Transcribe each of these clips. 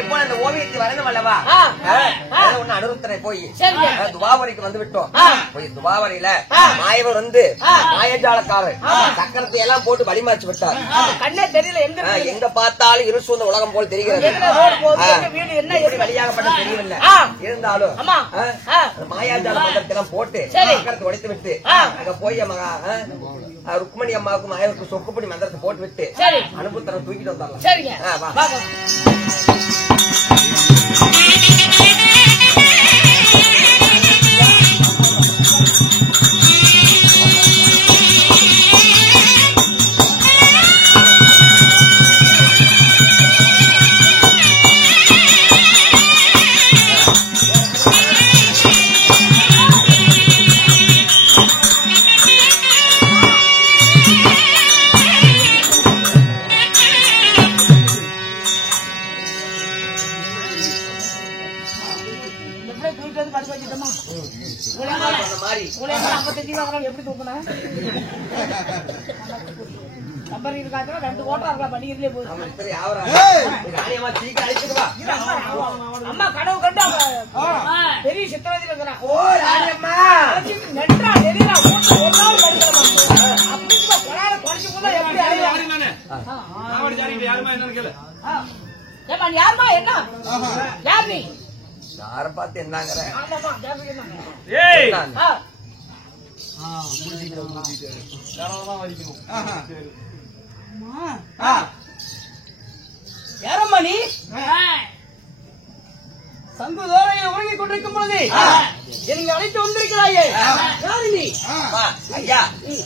இப்போ அந்த ஓவியத்தை வரணும் அல்லவா? ஒண்ணு அனுருத்தனை போய் துவாவரைக்கு வந்து விட்டோம். போய் துவாவரையில மாயவர் வந்து மாயஜாலக்காரர் சக்கரத்தை எல்லாம் போட்டு வழிமாற்றி விட்டார். கண்ணே தெரியல, எங்க பார்த்தாலும் இருசூழ்ந்த உலகம் போல் தெரிகிறது. வழியாகப்பட்ட தெரியவில்லை. இருந்தாலும் மாயாஜால மந்திரத்தெல்லாம் போட்டு சக்கரத்தை உடைத்து விட்டு அங்க போய் ருக்மணி அம்மாவுக்கு மாயவருக்கு சொக்குப்படி மந்திரத்தை போட்டு விட்டு அனுபவத்தரம் தூக்கிட்டு வந்தாங்க. எப்படி தூக்கணும்? நம்பர் இருக்காங்க, 2 ஓட்டம் இருக்கலாம், பண்ணிக்கிறதுலே போதும். அம்மா கனவு கண்டு பெரிய சித்திரவதியில் இருக்கிறான். நெற்றா தெரியல, ஒரு நாள் யாருமா என்ன யார் நீ? யார பார்த்து என்னங்கிற யாரம்மா நீ? சங்குதோரையை உறங்கிக் கொண்டிருக்கும் பொழுது நீங்க அழைத்து வந்திருக்கிறாயே, யாரு நீ? ஐயா,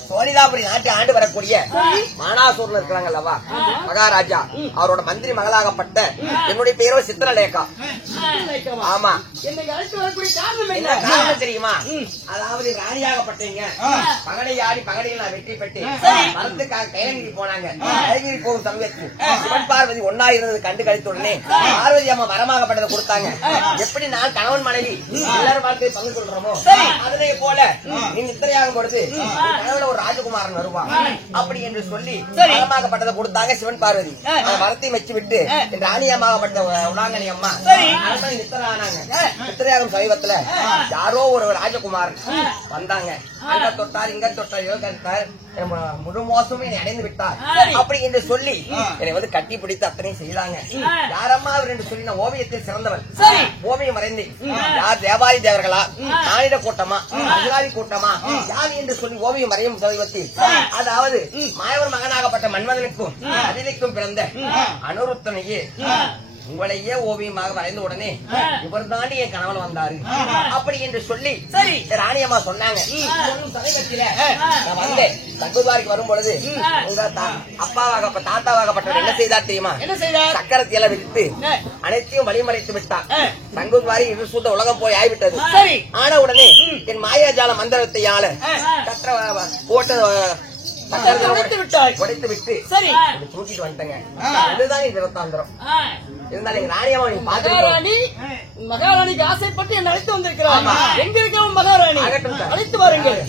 சோனிதாபுரி நாட்டை ஆண்டு வரக்கூடிய மானாசூர்ல இருக்கிறாங்க அல்லவா மகாராஜா, அவரோட மந்திரி மகளாகப்பட்ட என்னுடைய பேரோ சித்திரலேகா. ஆமா, என்னை அழைத்து வரக்கூடிய காரணம் என்ன காரணம் தெரியுமா? அதாவது ராணியாகப்பட்டீங்க பகடை ஆடி பகடையில் நான் வெற்றி பெற்று மரத்துக்காக கைலகிரி போனாங்க. கைலகிரி போகும் சமயத்தில் சிவன் பார்வதி ஒன்னா இருந்தது கண்டு கழித்த உடனே பார்வதி அம்மா வரமாகப்பட்டதை கொடுத்தாங்க. எப்படி நான் கணவன் மனைவி எல்லாரும் வாழ்க்கை பங்கு கொள்றோமோ அதே போல நீ நித்திரையாகும் பொழுது கணவன் ஒரு ராஜகுமாரன் வருவான் அப்படி என்று சொல்லி வரமாகப்பட்டதை கொடுத்தாங்க சிவன் பார்வதி. மரத்தை வச்சு விட்டு ராணியமாகப்பட்ட உலாங்கனி அம்மா நித்திரானாங்க. நித்திரையாகும் சமீபத்துல யாரோ ஒரு ராஜகுமாரன் வந்தாங்க. அங்க தொட்டார் இங்க தொட்டார், முழு மோசமும் என்னை அடைந்து விட்டார் அப்படி என்று சொல்லி என்னை வந்து கட்டி பிடித்து அத்தனை செய்தாங்க. யாரம்மா அவர் என்று சொல்லி நான் ஓவியத்தில் சிறந்தவன், ஓவியம் வரைந்தேன். யார் தேவாதி தேவர்களா, நானிட கூட்டமா, அஜராதி கூட்டமா, யார் என்று சொல்லி ஓவியம் வரையும் சமீபத்தில் அதாவது மாயவர் மகனாகப்பட்ட மன்மதனுக்கும் அதிலைக்கும் பிறந்த அனுருத்தனையே உங்களையே ஓவியமாக வரைந்த உடனே இவர் தாண்டி என் கணவன் வந்தாரு அப்படி என்று சொல்லி சரி ராணியம்மா சொன்னாங்க. சமீபத்தில நான் வந்தேன். சங்குதுவாரிக்கு வரும் பொழுது உங்க அப்பாவாகப்பட்ட தாத்தாவாகப்பட்ட என்ன செய்தார் தெரியுமா? என்ன செய்தார்? சக்கரத்தை எல்லாம் விட்டு அனைத்தையும் வழிமறைத்து விட்டார். சங்குதுவாரி இருசூத்த உலகம் போய் ஆய்விட்டது. சரி, ஆன உடனே என் மாயாஜால மந்திரத்தை ஆள கற்ற போட்டு உடைத்து விட்டு சரி தூக்கிட்டு வந்துட்டேங்க. இதுதான் விரத்தாந்திரம். இருந்தாலும் எங்க ராணியம்மா நீங்க பாத்து மகாராணிக்கு ஆசைப்பட்டு என்ன அழைத்து வந்திருக்கிறார். எங்க இருக்க மகாராணி அழைத்து வாருங்கள்.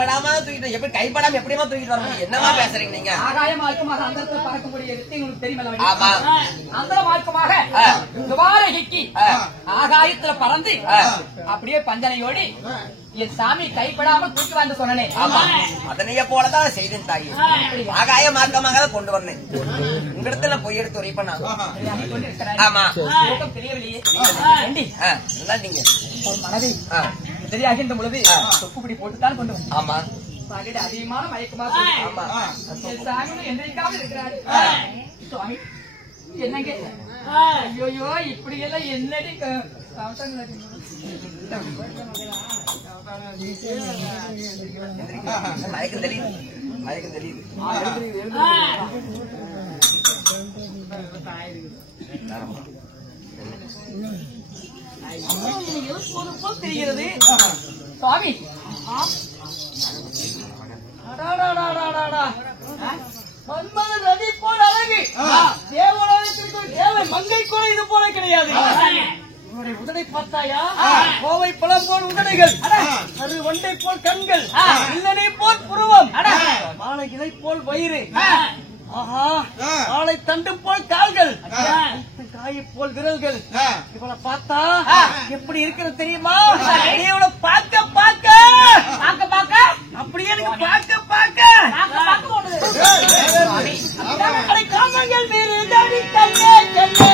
கைப்படாம தூக்கிட்டு எப்படி கைப்படாம எப்படிமா தூக்கிட்டு வர முடியும்? என்னமா பேசுறீங்க நீங்க? ஆகாய மார்க்கமாக அந்த பறக்கக்கூடிய வித்தை உங்களுக்கு தெரியுமா? ஆமா. அந்த மார்க்கமாக துவாரகைக்கு ஆகாயத்துல பறந்து அப்படியே பஞ்சனையோடி என் சாமி கைப்படாமல் தூக்கி வந்து சொன்னனே. ஆமா, அதனைய போலதான் செய்தேன் தாயி. ஆகாய மார்க்கமாக கொண்டு வந்தேன். உங்களிடத்துல போய் எடுத்து உரை பண்ணாங்க. ஆமா, தெரியவில்லையே. நீங்க மனதை தெரியாகின்ற பொழுது தொப்புப்படி போட்டுத்தான் கொண்டு வந்தேன். ஆமா, அதிகமான மயக்கமாக ஆமா. சாமி என்றைக்காவது இருக்கிறாரு சுவாமி. என்னங்க ஐயோ இப்படி எல்லாம் என்னடி மயக்கம் தெரியுது, மயக்கம் தெரியுது. தெரிகிறது சுவாமி. மன்மத நதி போல் அழகு தேவலோகத்திற்கு தேவை மங்கை கூட இது போல கிடையாது. உன்னுடைய உடலை பார்த்தாயா? கோவை பழம் போல் உடலைகள், அது ஒன்றை போல் கண்கள், இல்லனை போல் புருவம், மாலை இலை போல் வயிறு, ஆஹா ஆளை தண்டு போல் கால்கள், காயை போல் விரல்கள். இவளை பார்த்தா எப்படி இருக்கிறது தெரியுமா? இவளை பார்க்க பார்க்க பார்க்க பார்க்க அப்படியே எனக்கு பார்க்க பார்க்க காமங்கள் மீறி கண்ணே கண்ணே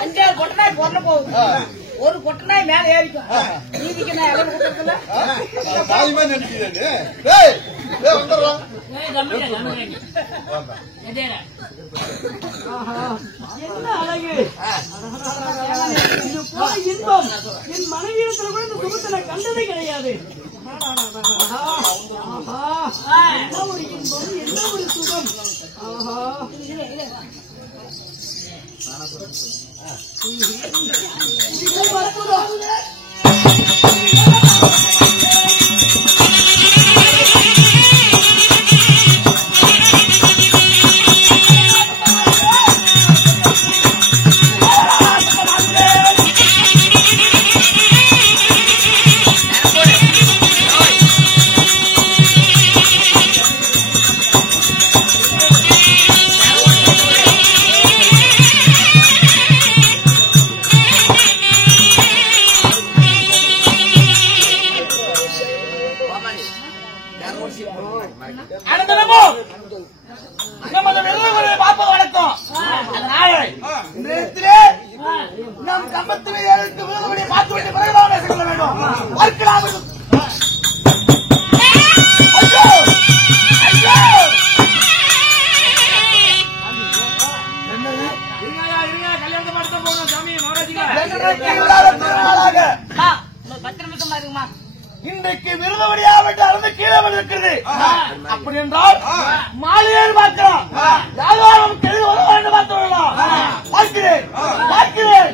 அஞ்சாறு பொட்டனாய் பொண்ண போகுது. ஒரு பொட்டனாய் மேல ஏறிக்கும். நீதிக்கு நான் எவ்வளவு கொடுக்கல என்ன அழகு இது போல இன்பம் என் மனைவியிடத்துல கூட இந்த சுகத்தை நான் கண்டதே கிடையாது. என்ன ஒரு இன்பம், என்ன ஒரு சுகம். நம் கம்பத்திலே பார்த்து விட்டு பிறகுதான் பேசிக்கொள்ள வேண்டும். இன்றைக்கு விருதுபடியாக அளந்து கீழே வந்து இருக்கிறது. அப்படி என்றால் மாலையேறு பார்க்கலாம். யாரோ நமக்கு எழுதி வர வேண்டும் பார்த்துள்ளோம். பார்க்கிறேன் பார்க்கிறேன்.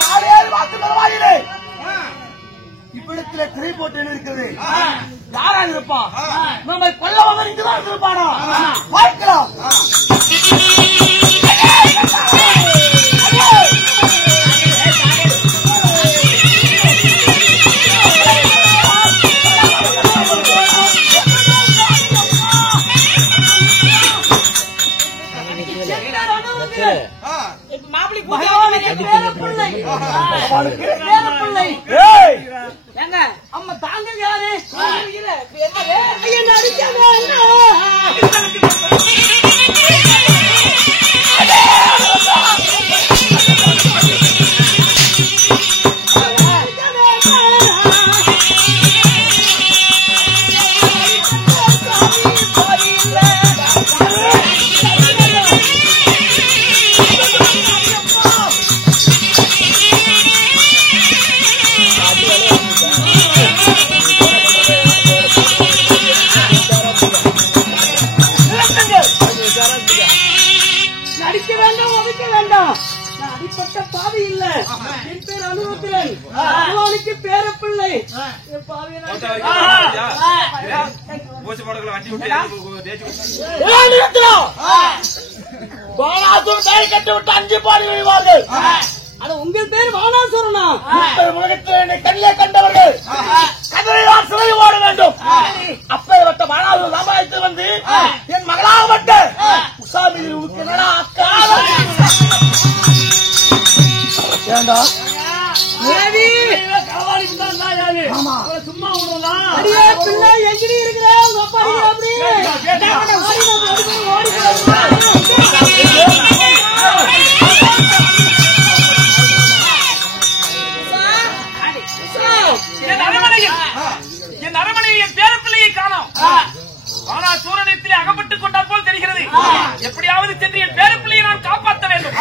மாலையேறு பார்த்து பரவாயில்லை. இவ்விடத்தில் திரை போட்டு இருக்கிறது. யாராக இருப்பான்? நம்மை கொல்ல வந்த இங்குதான் இருப்பானா? பார்க்கலாம். அம்மா தாங்க யாரு அடிப்பட்ட பாவி இல்ல. என் பேர் அனுபவத்திரன். அவனுக்கு பேரப்பிள்ளை. அஞ்சு பாடி விடுவார்கள். உங்கள் பேர் வானாசுரனா? உலகத்தில் கண்ணிலே கண்டவர்கள் கதிரையார் சிலை ஓட வேண்டும். அப்பேற்பட்ட வானாசுரன் சம்பாதித்து வந்து என் மகளாகப்பட்ட உசாமி என்னடா அக்கா ஏண்டா சும்மா பிள்ளை எங்கடி இருக்கிறா? என் அரமனையில் என் பேரப்பிள்ளையை காணோம். ஆனால் சூரனிடத்திலே அகப்பட்டுக் கொண்டால் போல் தெரிகிறது. எப்படியாவது சென்று என் பேரப்பிள்ளையை நான் காப்பாற்ற வேண்டும்.